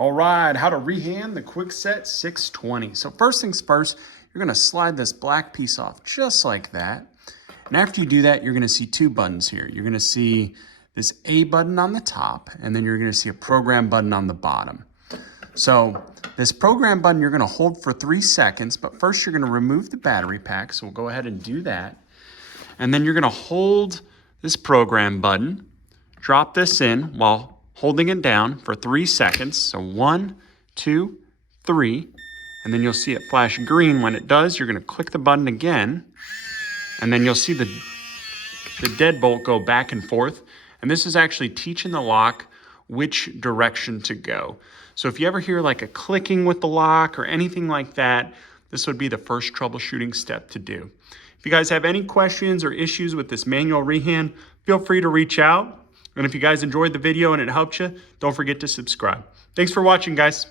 All right, how to rehand the Kwikset 620. So first things first, you're gonna slide this black piece off just like that. And after you do that, you're gonna see two buttons here. You're gonna see this A button on the top, and then you're gonna see a program button on the bottom. So this program button you're gonna hold for 3 seconds, but first you're gonna remove the battery pack. So we'll go ahead and do that. And then you're gonna hold this program button, drop this in while holding it down for 3 seconds. So 1, 2, 3, and then you'll see it flash green. When it does, you're gonna click the button again, and then you'll see the deadbolt go back and forth. And this is actually teaching the lock which direction to go. So if you ever hear like a clicking with the lock or anything like that, this would be the first troubleshooting step to do. If you guys have any questions or issues with this manual rehand, feel free to reach out. And if you guys enjoyed the video and it helped you, don't forget to subscribe. Thanks for watching, guys.